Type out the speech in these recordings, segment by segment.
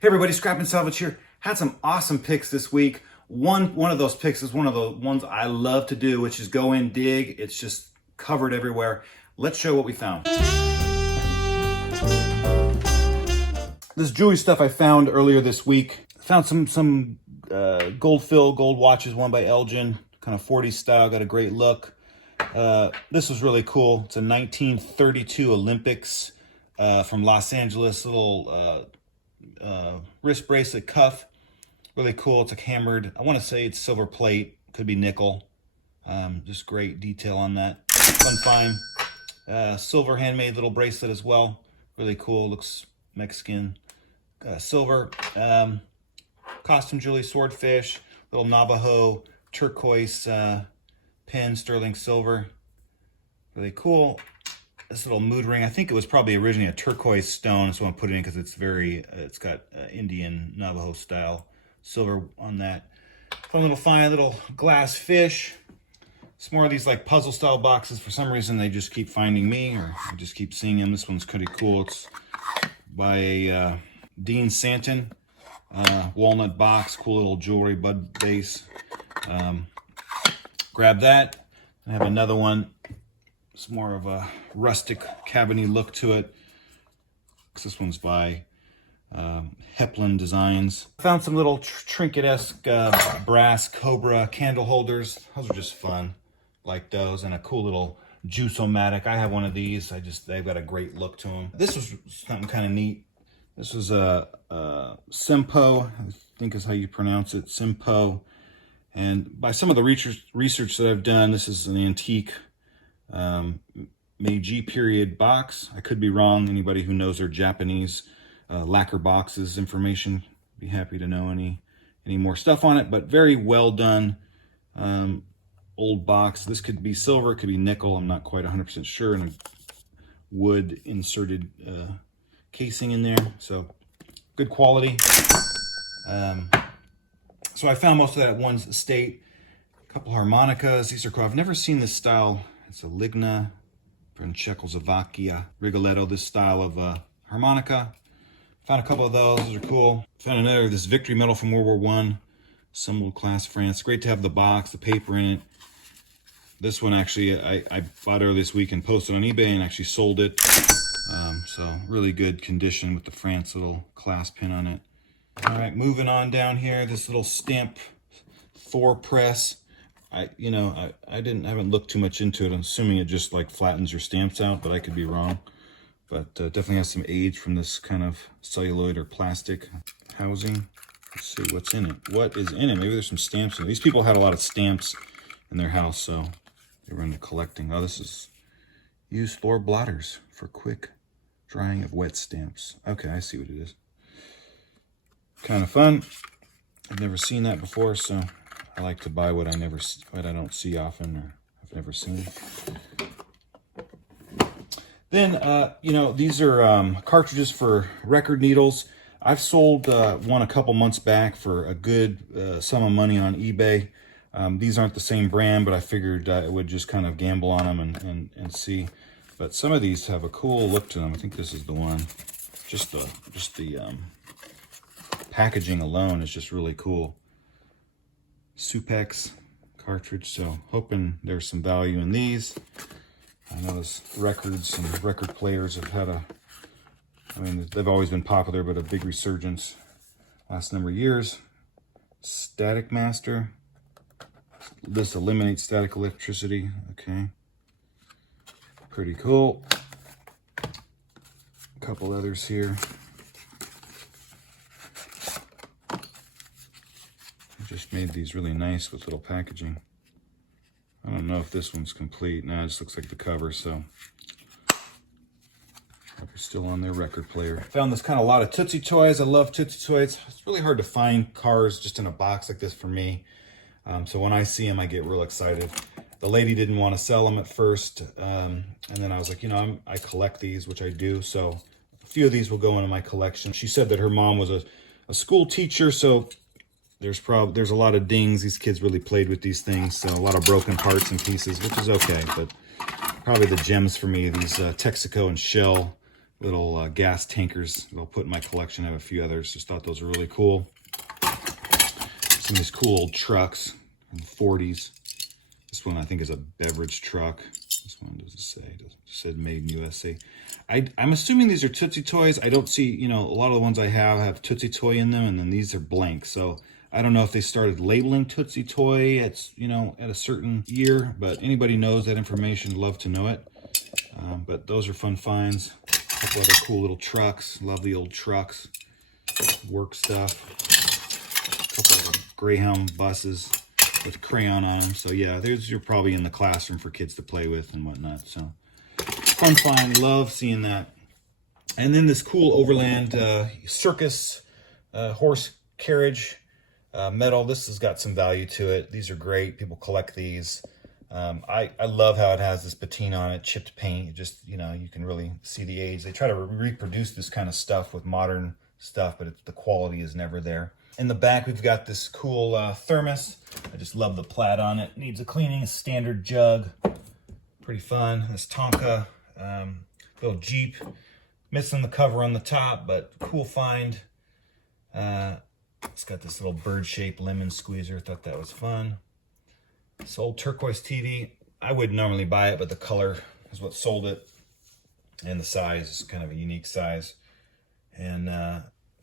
Hey everybody, Scrap and Salvage here. Had some awesome picks this week. One of those picks is one of the ones I love to do, which is go in, dig. It's just covered everywhere. Let's show what we found. This jewelry stuff I found earlier this week. Found some gold fill, gold watches, one by Elgin, kind of 40s style, got a great look. This was really cool. It's a 1932 Olympics from Los Angeles, little wrist bracelet cuff, really cool. It's like hammered. I want to say it's silver plate, could be nickel. Just great detail on that. Fun find. Silver handmade little bracelet as well, really cool. Looks Mexican. Silver costume jewelry, swordfish, little Navajo turquoise pin, sterling silver, really cool. This little mood ring, I think it was probably originally a turquoise stone, so I'm putting it in because it's very, it's got Indian Navajo style silver on that. Fun little find, little glass fish. It's more of these like puzzle style boxes. For some reason, they just keep finding me, or I just keep seeing them. This one's pretty cool. It's by Dean Santon, walnut box, cool little jewelry, bud base. Grab that. I have another one. It's more of a rustic cabiny look to it. This one's by Heplin Designs. Found some little trinket-esque brass Cobra candle holders. Those are just fun, like those, and a cool little juice-o-matic. I have one of these. They've got a great look to them. This was something kind of neat. This was a Simpo, I think is how you pronounce it, Simpo. And by some of the research that I've done, this is an antique Meiji period box. I could be wrong. Anybody who knows their Japanese lacquer boxes information, be happy to know any more stuff on it. But very well done old box. This could be silver, it could be nickel. I'm not quite 100% sure. And a wood inserted casing in there, so good quality. So I found most of that at one estate. A couple harmonicas. These are cool. I've never seen this style. It's a Ligna from Czechoslovakia. Rigoletto, this style of harmonica. Found a couple of those. Those are cool. Found another, this Victory Medal from World War I. Symbol class France. Great to have the box, the paper in it. This one actually I bought earlier this week and posted on eBay and actually sold it. So really good condition with the France little clasp pin on it. All right, moving on down here. This little stamp Thor press. I haven't looked too much into it. I'm assuming it just like flattens your stamps out, but I could be wrong. But definitely has some age from this kind of celluloid or plastic housing. Let's see what's in it. What is in it? Maybe there's some stamps in it. These people had a lot of stamps in their house, so they were into collecting. Oh, this is used floor blotters for quick drying of wet stamps. Okay, I see what it is. Kind of fun. I've never seen that before, so I like to buy what I don't see often or I've never seen. Then, these are cartridges for record needles. I've sold one a couple months back for a good sum of money on eBay. These aren't the same brand, but I figured it would just kind of gamble on them and see. But some of these have a cool look to them. I think this is the one. Just the packaging alone is just really cool. Supex cartridge, so hoping there's some value in these. I know those records and record players have had they've always been popular, but a big resurgence last number of years. Static Master. This eliminates static electricity. Okay. Pretty cool. A couple others here. Just made these really nice with little packaging. I don't know if this one's complete. No, it just looks like the cover, so probably still on their record player. Found this kind of lot of Tootsie Toys. I love Tootsie Toys. It's really hard to find cars just in a box like this for me. So when I see them, I get real excited. The lady didn't want to sell them at first. And then I was like, I collect these, which I do. So a few of these will go into my collection. She said that her mom was a school teacher, so there's a lot of dings. These kids really played with these things, so a lot of broken parts and pieces, which is okay. But probably the gems for me, these Texaco and Shell little gas tankers that I'll put in my collection. I have a few others. Just thought those were really cool. Some of these cool old trucks in the 40s. This one I think is a beverage truck. This one doesn't say. It said made in USA. I'm assuming these are Tootsie Toys. I don't see, you know, a lot of the ones I have Tootsie Toy in them, and then these are blank. So I don't know if they started labeling Tootsie Toy at, you know, at a certain year, but anybody knows that information, love to know it. But those are fun finds. A couple other cool little trucks. Love the old trucks. Work stuff. A couple of Greyhound buses with crayon on them. So yeah, you're probably in the classroom for kids to play with and whatnot. So fun find, love seeing that. And then this cool Overland circus horse carriage metal. This has got some value to it. These are great. People collect these. I love how it has this patina on it, chipped paint. It just, you know, you can really see the age. They try to reproduce this kind of stuff with modern stuff, but the quality is never there. In the back, we've got this cool thermos. I just love the plaid on it. Needs a cleaning, a standard jug. Pretty fun. This Tonka little Jeep. Missing the cover on the top, but cool find. It's got this little bird-shaped lemon squeezer. Thought that was fun. This old turquoise TV. I wouldn't normally buy it, but the color is what sold it. And the size is kind of a unique size. And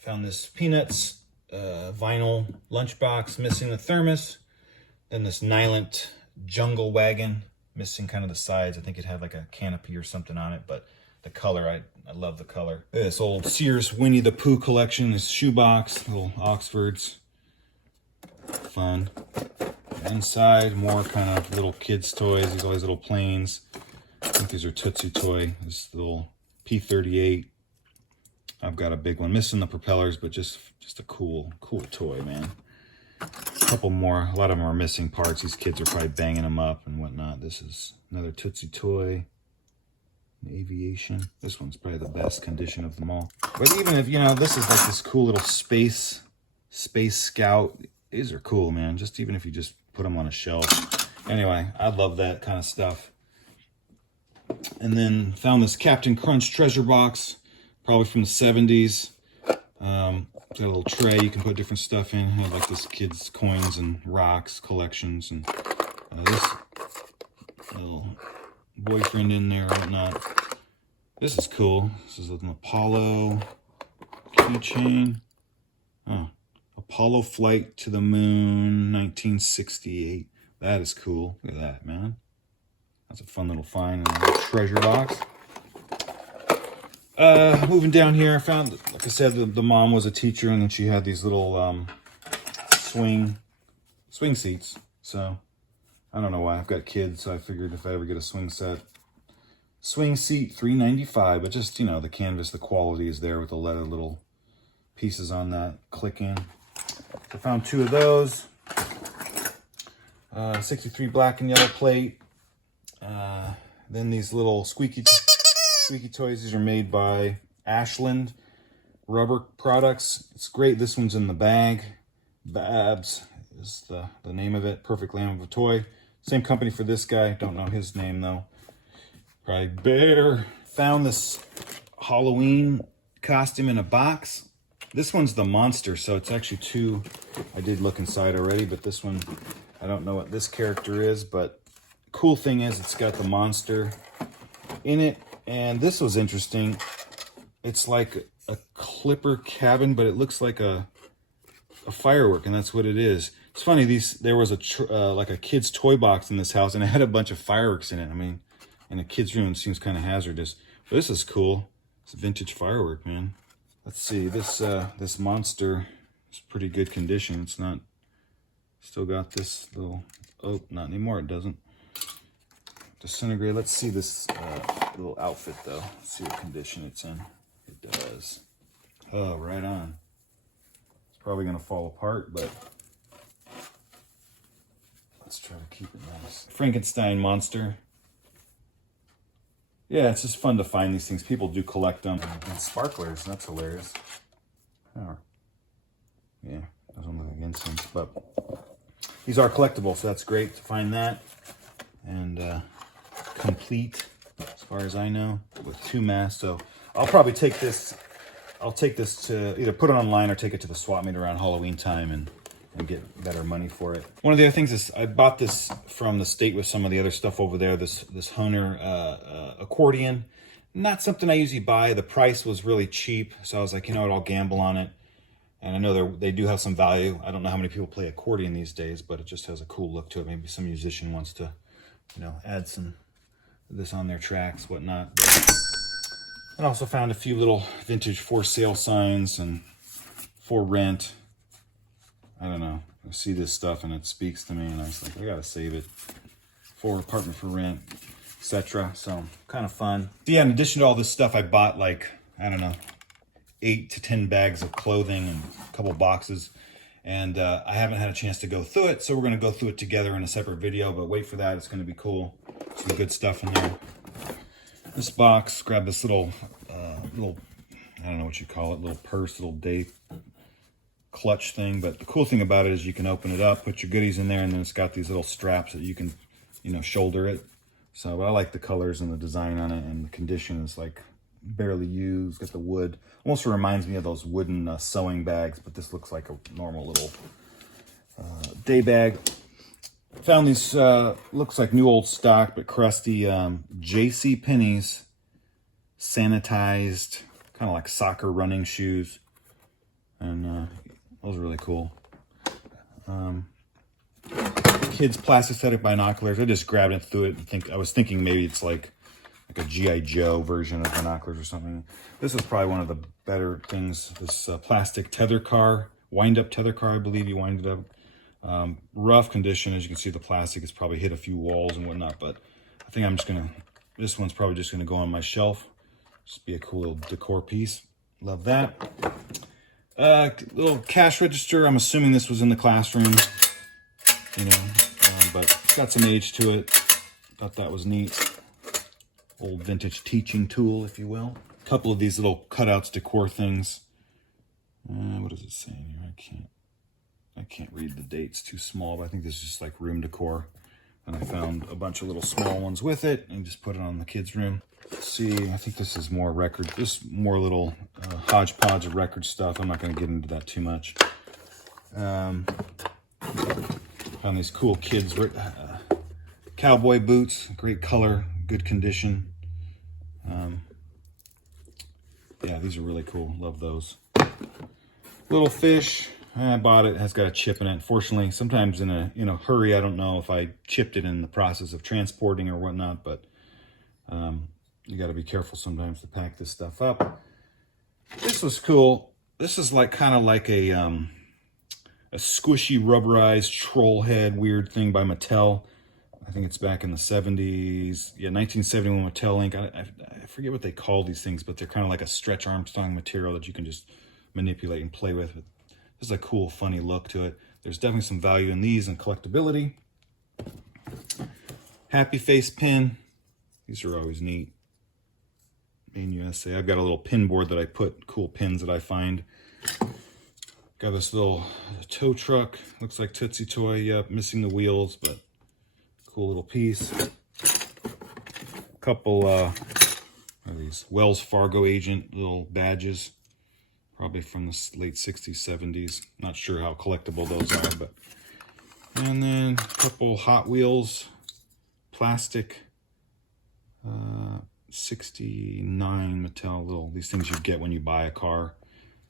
found this Peanuts vinyl lunchbox, missing the thermos. Then this Nylent jungle wagon, missing kind of the sides. I think it had like a canopy or something on it, but the color, I love the color. This old Sears Winnie the Pooh collection, this shoebox, little Oxfords. Fun. Inside, more kind of little kids' toys. These are all these little planes. I think these are Tootsie Toy. This little P-38. I've got a big one, missing the propellers, but just a cool toy, man. A couple more. A lot of them are missing parts. These kids are probably banging them up and whatnot. This is another Tootsie Toy. Aviation. This one's probably the best condition of them all. But even if, you know, this is like this cool little space scout. These are cool, man. Just even if you just put them on a shelf. Anyway, I love that kind of stuff. And then found this Captain Crunch treasure box, probably from the 70s. Got a little tray you can put different stuff in. Had like this kids' coins and rocks collections, and this little boyfriend in there or whatnot. This is cool. This is an Apollo keychain. Oh, Apollo flight to the moon, 1968. That is cool. Look at that, man. That's a fun little find in a little treasure box. Moving down here, I found, like I said, the mom was a teacher, and then she had these little swing seats. So I don't know why. I've got kids, so I figured if I ever get a swing seat, $3.95. But just, you know, the canvas, the quality is there with the leather little pieces on that clicking. I found 2 of those. 63 black and yellow plate. Then these little squeaky toys. These are made by Ashland Rubber Products. It's great. This one's in the bag. Babs is the name of it. Perfect lamb of a toy. Same company for this guy. Don't know his name though. Probably Bear. Found this Halloween costume in a box. This one's the monster, so it's actually 2. I did look inside already, but this one, I don't know what this character is, but cool thing is it's got the monster in it. And this was interesting. It's like a clipper cabin, but it looks like a firework, and that's what it is. It's funny, there was like a kid's toy box in this house, and it had a bunch of fireworks in it. I mean, in a kid's room, it seems kind of hazardous. But this is cool. It's a vintage firework, man. Let's see, this monster is pretty good condition. It's not, still got this little, oh, not anymore, it doesn't. Disintegrate. Let's see this little outfit though. Let's see what condition it's in. It does. Oh, right on. It's probably gonna fall apart, but let's try to keep it nice. Frankenstein monster. Yeah, it's just fun to find these things. People do collect them. And sparklers, that's hilarious. Oh. Yeah, doesn't look like incense, but these are collectible, so that's great to find that. And complete, as far as I know, with 2 masks. So I'll probably take this. I'll take this to either put it online or take it to the swap meet around Halloween time and get better money for it. One of the other things is I bought this from the state with some of the other stuff over there. This Honer accordion. Not something I usually buy. The price was really cheap, so I was like, you know what, I'll gamble on it. And I know they do have some value. I don't know how many people play accordion these days, but it just has a cool look to it. Maybe some musician wants to, you know, add some of this on their tracks, whatnot. But I also found a few little vintage for sale signs and for rent. I don't know. I see this stuff and it speaks to me, and I was like, I gotta save it for apartment for rent, etc. So kind of fun. Yeah, in addition to all this stuff, I bought like, I don't know, 8 to 10 bags of clothing and a couple boxes, and I haven't had a chance to go through it, so we're going to go through it together in a separate video, but wait for that. It's going to be cool. Some good stuff in there. This box, grab this little I don't know what you call it, little purse, little day clutch thing, but the cool thing about it is you can open it up, put your goodies in there, and then it's got these little straps that you can, you know, shoulder it. So I like the colors and the design on it, and the condition is like barely used. Got the wood. Almost reminds me of those wooden sewing bags, but this looks like a normal little day bag. Found these, looks like new old stock, but crusty J.C. Penney's sanitized, kind of like soccer running shoes. And those are really cool. Kids' plastic binoculars. I just grabbed it through it and I was thinking maybe it's like a G.I. Joe version of binoculars or something. This is probably one of the better things. This plastic tether car, wind-up tether car, I believe you wind it up. Rough condition. As you can see, the plastic has probably hit a few walls and whatnot, but I think I'm just going to, this one's probably just going to go on my shelf. Just be a cool little decor piece. Love that. Little cash register. I'm assuming this was in the classroom, you know, but it's got some age to it. Thought that was neat. Old vintage teaching tool, if you will. A couple of these little cutouts, decor things. What does it say in here? I can't read the dates, too small, but I think this is just like room decor. And I found a bunch of little small ones with it and just put it on the kids' room. Let's see, I think this is more record, this more little hodgepodge of record stuff. I'm not going to get into that too much. Found these cool kids Cowboy Boots, great color, good condition. Yeah, these are really cool. Love those. Little fish. I bought it. It has got a chip in it. Fortunately, sometimes in a hurry, I don't know if I chipped it in the process of transporting or whatnot, but you got to be careful sometimes to pack this stuff up. This was cool. This is like kind of like a squishy rubberized troll head weird thing by Mattel. I think it's back in the 70s. Yeah, 1971 Mattel ink. I forget what they call these things, but they're kind of like a Stretch Armstrong material that you can just manipulate and play with. This is a cool, funny look to it. There's definitely some value in these and collectability. Happy face pin. These are always neat. Made in USA. I've got a little pin board that I put cool pins that I find. Got this little tow truck. Looks like Tootsie Toy. Yep, missing the wheels, but cool little piece. Couple what are these? Wells Fargo agent little badges. Probably from the late 60s, 70s. Not sure how collectible those are, but. And then a couple Hot Wheels plastic 69 Mattel little, these things you get when you buy a car.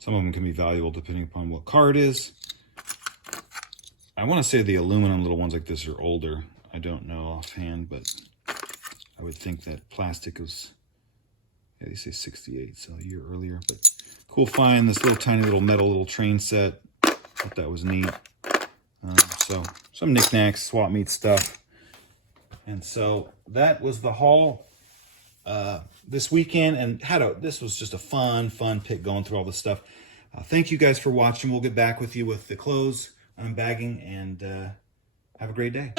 Some of them can be valuable depending upon what car it is. I want to say the aluminum little ones like this are older. I don't know offhand, but I would think that plastic was, yeah, they say 68, so a year earlier. But cool find, this little tiny little metal little train set. Thought that was neat. So some knickknacks, swap meet stuff. And so that was the haul this weekend, and this was just a fun pick going through all this stuff. Thank you guys for watching. We'll get back with you with the clothes unbagging, and have a great day.